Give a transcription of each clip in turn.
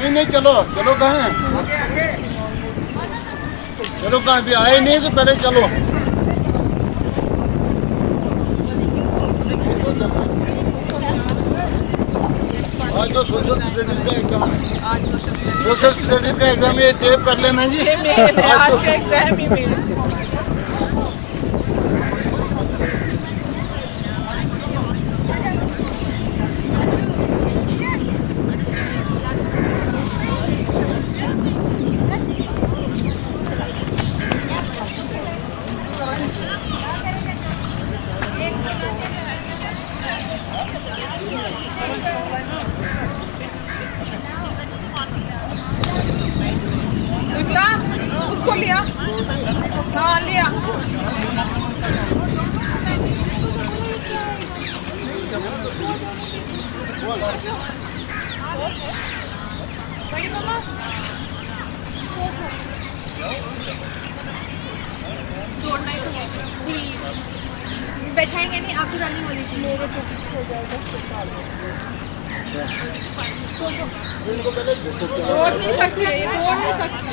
नहीं नहीं चलो चलो कहाँ हैं? चलो कहाँ भी आए नहीं तो पहले चलो। आज तो सोशल स्टडीज का एग्जाम, सोशल स्टडीज का एग्जाम ये टेप कर लेना जी। आज का एग्जाम ही मेरा। उसको लिया, हाँ लिया। बैठाएंगे नहीं, आपको रनिंग वाली थी मेरे तो हो जाएगा। छोड़ नहीं सकते, छोड़ नहीं सकते।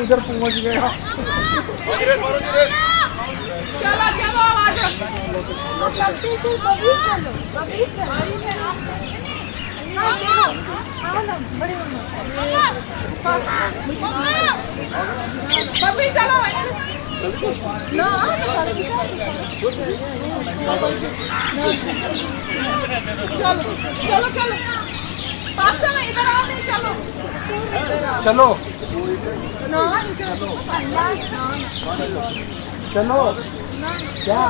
उधर पहुंच गया। चलो चलो आ जाओ। बबी चलो ना चलो चलो चलो पास से ना इधर आओ नहीं चलो चलो ना चलो क्या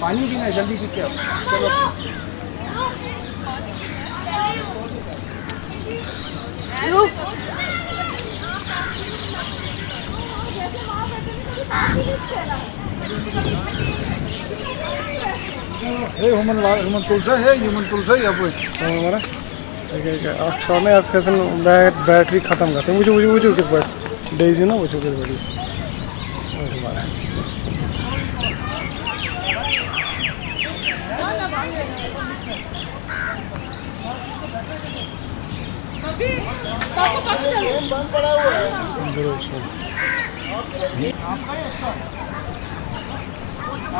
पानी पीना है, जल्दी पी के आओ। चलो ह्यूमन टूल्स है, ह्यूमन टूल्स है या कोई हमारा सोने आप कैसे बैटरी खत्म करते हैं। मुझे मुझे मुझे किस बैट डेजी ना मुझे किस बड़ी हमारा बंद पड़ा हुआ है।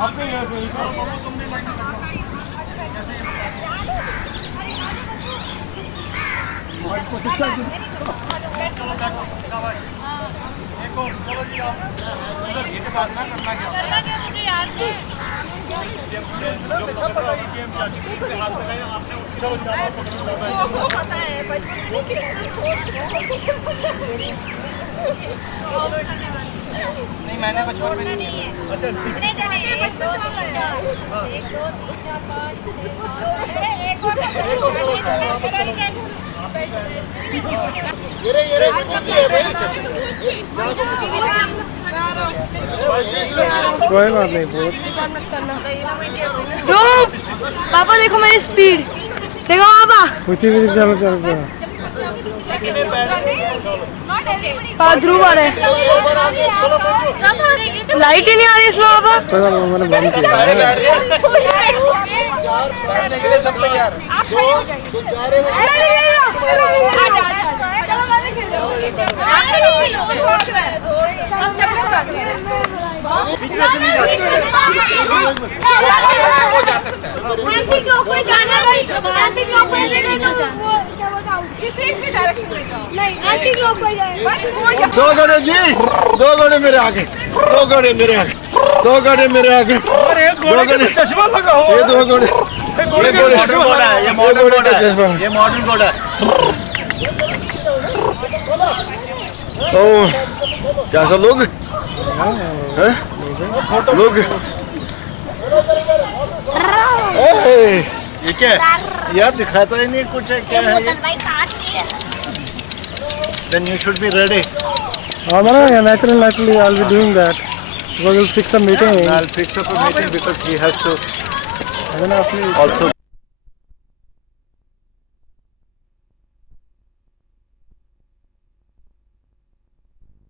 आपका यहाँ से मुझे याद है पता है बचपन में नहीं मैंने बचपन में नहीं है। अच्छा कोई बात नहीं। पापा देखो मेरी स्पीड, देखो पापा। चलो चलो ध्रुव आ रहे, लाइट ही नहीं आ रही इसमें पापा। मैंने बंद किया दो घोड़े जी, दो घोड़े मेरे आगे, दो घोड़े मेरे आगे, दो घोड़े मेरे आगे, दो घोड़े चश्मा लगा हो। ये दो घोड़े, ये मॉडर्न घोड़ा है, ये मॉडर्न घोड़ा है, ये मॉडर्न घोड़ा है। ओ कैसा लोग हैं लोग? ये क्या यार दिखाता ही नहीं कुछ है, क्या है ये? Then you should be ready. Yeah, naturally I'll be doing that. Because we'll fix a meeting. I'll fix up a meeting because he has to also